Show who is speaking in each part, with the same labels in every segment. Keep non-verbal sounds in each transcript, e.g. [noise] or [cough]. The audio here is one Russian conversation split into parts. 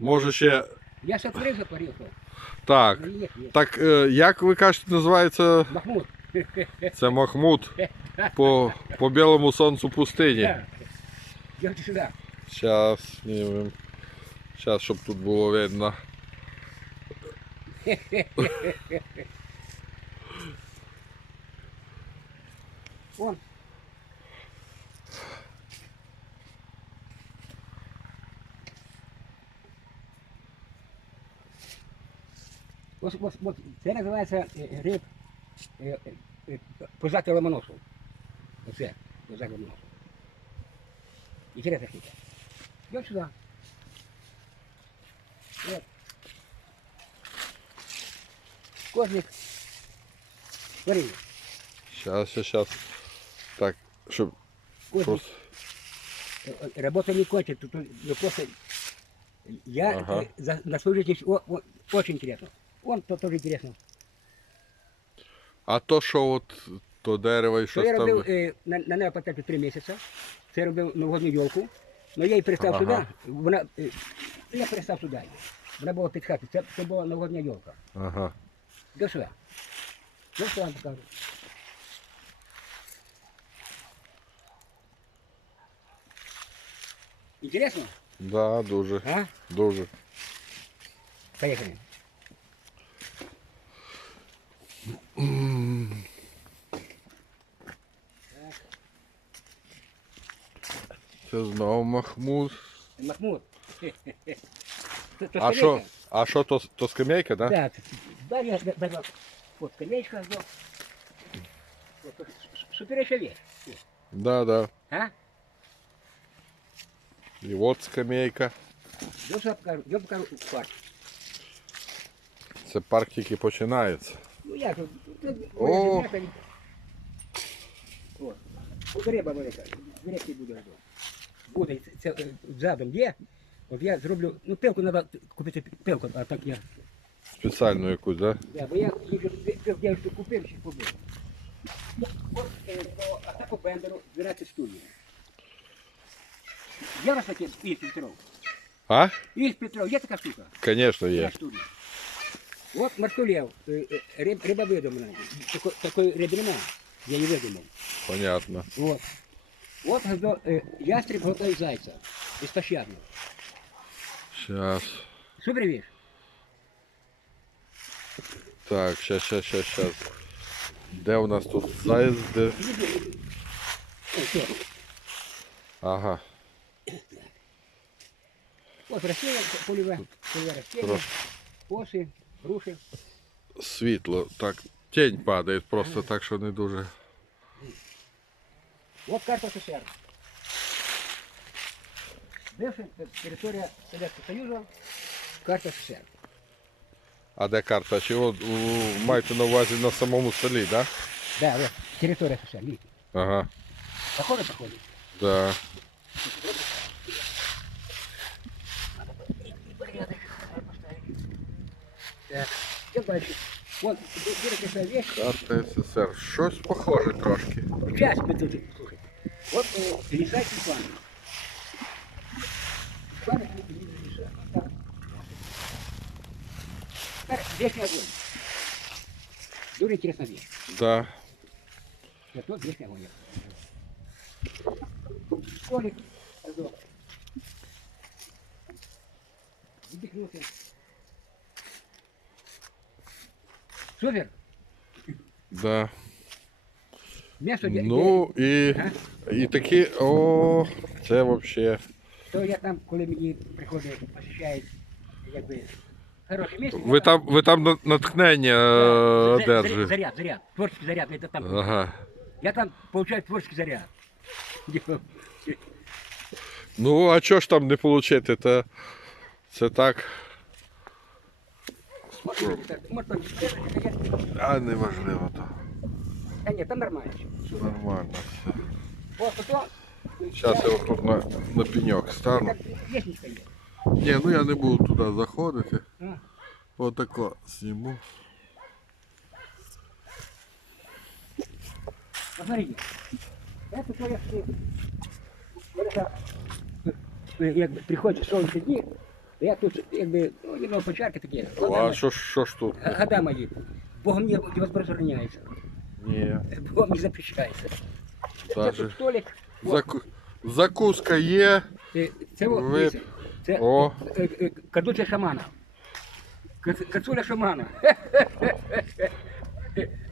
Speaker 1: Може ще.
Speaker 2: Я сотворив, затворив. то.
Speaker 1: Так.
Speaker 2: Ну, Є, є.
Speaker 1: Так, е, як ви кажете, називається
Speaker 2: Махмуд.
Speaker 1: це Махмуд по, по білому сонцю пустині.
Speaker 2: Так. Йдемте сюди.
Speaker 1: Зараз знімемо. Зараз, щоб тут було видно.
Speaker 2: Вон. Ось, ось, ось, це називається гриб позати ломоносу. Оце, позати ломоносу. Интересна штука. Йдем сюди. От. Кожник. Смотри,
Speaker 1: Зараз, зараз, зараз. Так, щоб
Speaker 2: кожник.
Speaker 1: просто.
Speaker 2: Работа не кончится, тут тут, ну, просто я
Speaker 1: Ага.
Speaker 2: за, на свою жизнь о- о- очень интересно. Он то тоже интересно.
Speaker 1: А то, що от то дерево і
Speaker 2: Що
Speaker 1: щось
Speaker 2: я робив
Speaker 1: там.
Speaker 2: е, на, на неї потратив три місяці. Це я робив новогодню йолку. Ну я її перестав
Speaker 1: Ага.
Speaker 2: сюди. Вона, е, я перестав сюди. її. Вона була під хатою. Це, це була новогодня йолка.
Speaker 1: Ага.
Speaker 2: До сюди. До сюди вам покажу. Интересно?
Speaker 1: Да, дуже,
Speaker 2: А?
Speaker 1: дуже.
Speaker 2: Поехали.
Speaker 1: Це знову Махмуд.
Speaker 2: Махмуд. [laughs] То- то
Speaker 1: А що?
Speaker 2: скамейка?
Speaker 1: А що то, то скамейка, да?
Speaker 2: Да, да, я да, да, вот скамеечка, да. Вот, с- с- суперечная вещь.
Speaker 1: Да, да.
Speaker 2: А?
Speaker 1: І от скамейка.
Speaker 2: Я сюда покажу, я покажу парк.
Speaker 1: Це парк тільки починається.
Speaker 2: Ну я тут, тут
Speaker 1: О!
Speaker 2: моя земля, От. От риба велика, дирекції буде. ось. Буде, це, це е, задом є. От я зроблю, ну пилку треба купити пилку, а так я.
Speaker 1: Спеціальну якусь, да?
Speaker 2: Да, бо я їжу, пилку я вже купив, ще купив. От, е, по Атаку Бендеру 12 студій. Є у вас таке із Петров?
Speaker 1: А?
Speaker 2: Із Петров, є така штука?
Speaker 1: Звісно,
Speaker 2: Я
Speaker 1: є.
Speaker 2: студія. От Мартулєв, е, е, риб, риба видумана. Тако- Такої риби немає. Я її видумав.
Speaker 1: Понятно.
Speaker 2: От. От гнездо, е, ястреб готовий зайця. Безпощадно.
Speaker 1: Сейчас.
Speaker 2: Супер віж.
Speaker 1: Так, щас, щас, щас, щас. Де у нас тут заяць? Де?
Speaker 2: Все.
Speaker 1: Ага.
Speaker 2: От растіння, поліве, поліве растіння,
Speaker 1: Трошки.
Speaker 2: оси, груші.
Speaker 1: Світло. Так, тінь падає просто так, що не дуже.
Speaker 2: От карта СССР. Бивша територія Совєтського Союзу, карта СССР.
Speaker 1: А де карта? Чи от у- маєте на увазі на самому селі, так? Да?
Speaker 2: Да, вот, територія СССР, видите.
Speaker 1: Ага.
Speaker 2: Походу, походу.
Speaker 1: Да.
Speaker 2: Идем дальше. Вот, интересная вещь.
Speaker 1: Карта СССР. Щось похоже трошки.
Speaker 2: Сейчас мы тут, э, Степана. Степана это не леса. Вот так. Вечный огонь. Дуже интересная вещь.
Speaker 1: Да.
Speaker 2: Вот тут вечный огонь. Раздор. Вдохнулся. Супер.
Speaker 1: Да.
Speaker 2: Место, где,
Speaker 1: Ну і, і такі. О, це взагалі.
Speaker 2: То я там, коли мені приходить, посещають, якби, хороше місце.
Speaker 1: Ви там, ви там на- натхнення е, одержуєте.
Speaker 2: Заряд, заряд, творчий заряд, это там.
Speaker 1: Ага.
Speaker 2: Я там получаю творчий заряд.
Speaker 1: Ну, а чого ж там не отримати? Та... Це так. А неважливо то.
Speaker 2: да нет, там нормально.
Speaker 1: Все нормально. все.
Speaker 2: Вот, потом,
Speaker 1: Зараз я отут на, на пеньок стану.
Speaker 2: лестничка есть.
Speaker 1: Ні, ну я не буду туди заходити.
Speaker 2: А,
Speaker 1: Отако зніму.
Speaker 2: Посмотрите. Это то, я что- вот это, э, як приходят солнечные дни, Я тут якби ну, немного почарки такі.
Speaker 1: А що, ж- що ж тут?
Speaker 2: Года мої. Богом не возбраняється.
Speaker 1: Ні.
Speaker 2: Богом не запрещається. Це
Speaker 1: Даже.
Speaker 2: тут столик. О,
Speaker 1: Заку... Закуска є.
Speaker 2: е, Це, о,
Speaker 1: Ви-
Speaker 2: дивіться, це
Speaker 1: О,
Speaker 2: е, е, кадуця шамана. Кац- Кацуля шамана. [laughs]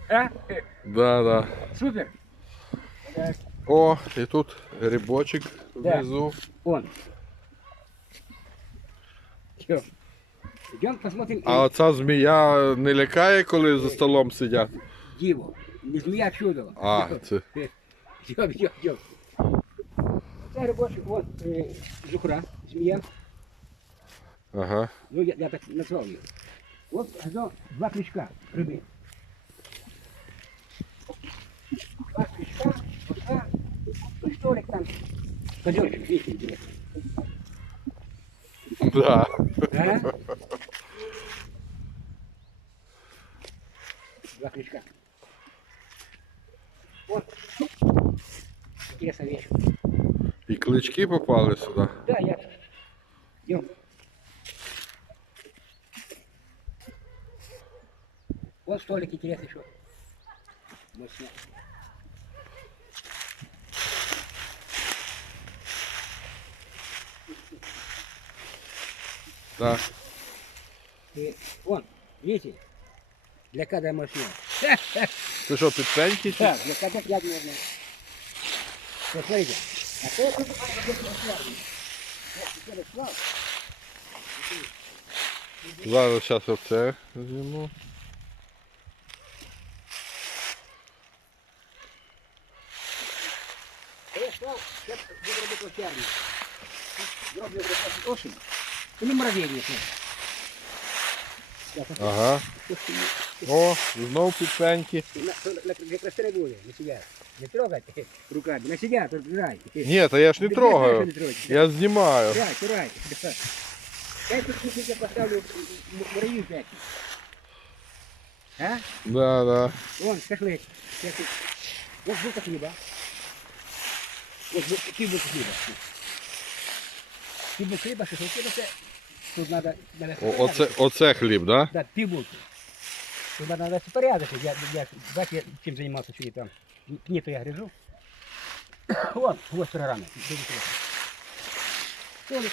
Speaker 2: А? Е,
Speaker 1: да, да.
Speaker 2: Супер. Так,
Speaker 1: О, і тут грибочок
Speaker 2: Да.
Speaker 1: внизу.
Speaker 2: он. Все. Идем посмотрим
Speaker 1: А оця змія не лякає, коли за столом сидять.
Speaker 2: Диву. Не змея чудо.
Speaker 1: А, це.
Speaker 2: Идем, идем, идем. Це робочий, вот, е, жухра, змея.
Speaker 1: Ага.
Speaker 2: Ну, я, я так назвал ее. Вот одно, два крючка рыбы. Два крючка, вот два, ну, столик там. Козёльчик, видите, интересно.
Speaker 1: Да.
Speaker 2: А? Два крючка. Вот. Интересная вещь.
Speaker 1: І клички попали сюди.
Speaker 2: Да, я. Идем. Вот столик интересный еще. Мощно.
Speaker 1: Да.
Speaker 2: И вон, видите? Для когда мощно.
Speaker 1: Це що, підпеньки?
Speaker 2: Так, для когда як можно. Вот смотрите. А то тут
Speaker 1: Зараз зараз оце зніму.
Speaker 2: Я буду работать локтярни. Дробный работать осень. Или муравейник.
Speaker 1: Ага. О, знов підпеньки.
Speaker 2: Якраз не буде, не сидять. Не трогайте руками, не сидять, розбирай.
Speaker 1: Ні, та я ж не
Speaker 2: Ти
Speaker 1: трогаю.
Speaker 2: знаєш, що не трогати?
Speaker 1: Я знімаю.
Speaker 2: Трай, трай. Я тут чуть я поставлю муравью пять. А?
Speaker 1: Да, да.
Speaker 2: Вон, шашлык. Я тут- Вот булка хлеба. Вот бу- півбулки хліба. Півбулки хліба, шашлики, ну це тут надо... надо
Speaker 1: О, оце, оце хліб, да?
Speaker 2: Да, півбулки. Тут надо навести порядок. Я, я, бачите, я чим займався, я там. Книгу я грижу. [coughs] Дуже интересно. Столик.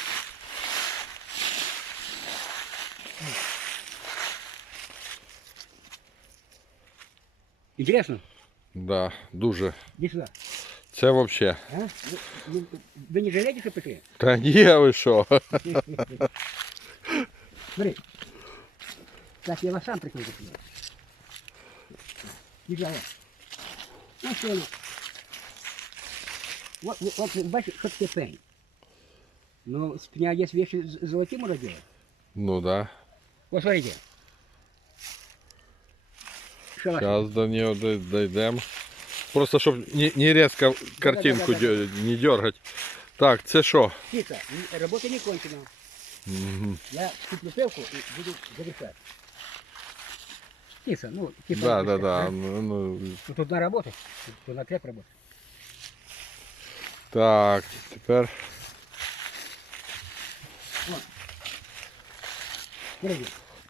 Speaker 2: Интересно?
Speaker 1: Да, дуже.
Speaker 2: Сюда.
Speaker 1: Це взагалі.
Speaker 2: А? Вы, вы- вы не жалеете, что пришли?
Speaker 1: Та ні, ви що?
Speaker 2: Смотри. Так, я вас сам прикрою. Держава. Ну, что ли? Вот, вот, вот, бачиш, що таке пень? Ну, з пня є вещи з- золоті можна делать.
Speaker 1: Ну да.
Speaker 2: Вот смотрите. Що ваше?
Speaker 1: Зараз до нього дой- дійдемо. Просто щоб не, не різко картинку
Speaker 2: Да-да-да-да.
Speaker 1: дё- не дергати. Так, це що?
Speaker 2: Тихо, н- робота не кончена.
Speaker 1: Мгм.
Speaker 2: Я куплю пилку и буду завершать. Тихо, ну, типа.
Speaker 1: Да, да, да. Ну, ну,
Speaker 2: тут на работать. Тут, на креп работать.
Speaker 1: так, тепер.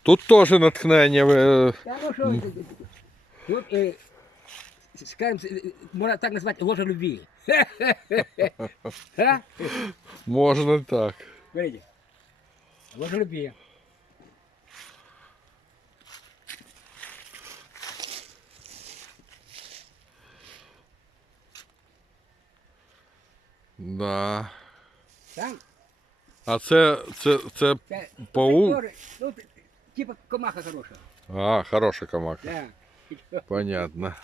Speaker 1: Тут теж натхнення.
Speaker 2: Да, ну что, тут, э, скажем, э, можно так назвать ложа любви. [laughs] А?
Speaker 1: Можна так.
Speaker 2: Смотрите. Ложа любви.
Speaker 1: Да.
Speaker 2: Там.
Speaker 1: А це, це, це
Speaker 2: та-
Speaker 1: паук?
Speaker 2: тоже, Ну, типа комаха хорошая.
Speaker 1: А, хороша камака.
Speaker 2: Да.
Speaker 1: Понятно.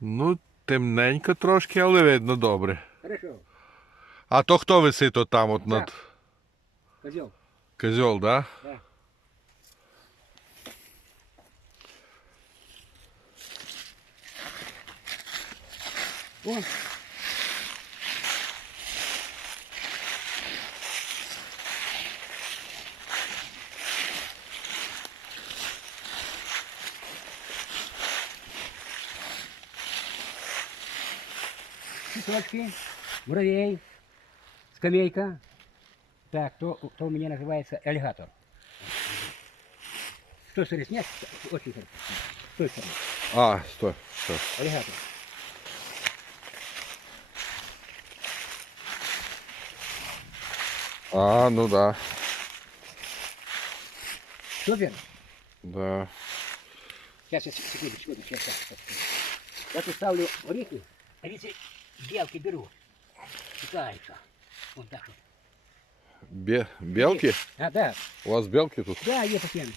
Speaker 1: Ну, темненько трошки, але видно добре.
Speaker 2: Хорошо.
Speaker 1: А то хто висить от там от над
Speaker 2: Козел.
Speaker 1: козьол, да?
Speaker 2: Да. О. Цветочки, муравей, скамейка, Так, то, то у меня называется аллигатор. С той стороны снять, очень хорошо. С той стороны.
Speaker 1: А, стой, стой.
Speaker 2: Аллигатор.
Speaker 1: А, ну да.
Speaker 2: Супер.
Speaker 1: Да.
Speaker 2: Сейчас, секунду, секунду, сейчас, сейчас, сейчас. Я тут ставлю орехи, а видите, белки беру. Пытаются. Вот так вот.
Speaker 1: Бе- белки?
Speaker 2: А, да,
Speaker 1: У вас белки тут?
Speaker 2: да, є постоянно.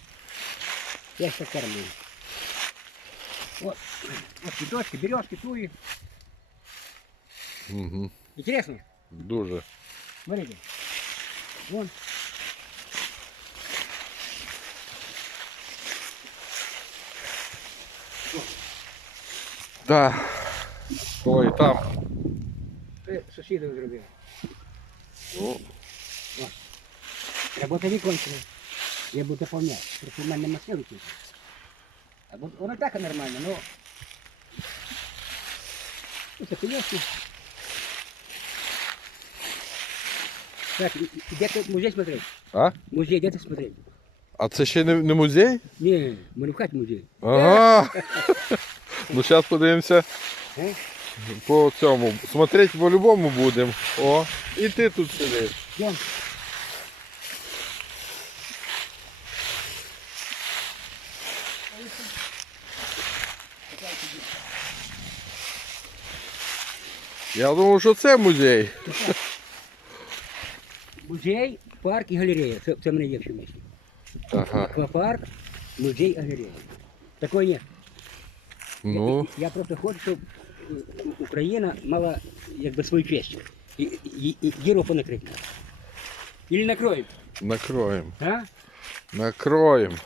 Speaker 2: Я их подкармливаю. Вот, вот цветочки, березки, туи.
Speaker 1: Угу.
Speaker 2: Интересно?
Speaker 1: Дуже.
Speaker 2: Смотрите. Вон.
Speaker 1: Да. Ой, там.
Speaker 2: Це сусіди зробили.
Speaker 1: Ну,
Speaker 2: Робота не кончена. Я буду дополнять. Просто в мене нема сили тут. А вот воно так нормально, но... Это пенёшки. Так, где ты музей смотреть?
Speaker 1: а?
Speaker 2: Музей где ты смотреть?
Speaker 1: А це ще не, не музей?
Speaker 2: Не, мы не в музей.
Speaker 1: Ага. [laughs] Ну зараз подивимося
Speaker 2: Е?
Speaker 1: По цьому. Смотреть по-любому будемо. О, і ти тут сидиш.
Speaker 2: Идем.
Speaker 1: Я думав, що це музей.
Speaker 2: Музей, парк і галерея. Це, це в мене є в.
Speaker 1: Ага.
Speaker 2: Аквапарк, музей, галерея. Такого нет.
Speaker 1: Ну,
Speaker 2: Я, я просто хочу, щоб Україна мала якби свою честь. І, і, і Європу накрити. Или накроем,
Speaker 1: накроємо.
Speaker 2: а?
Speaker 1: Накроємо.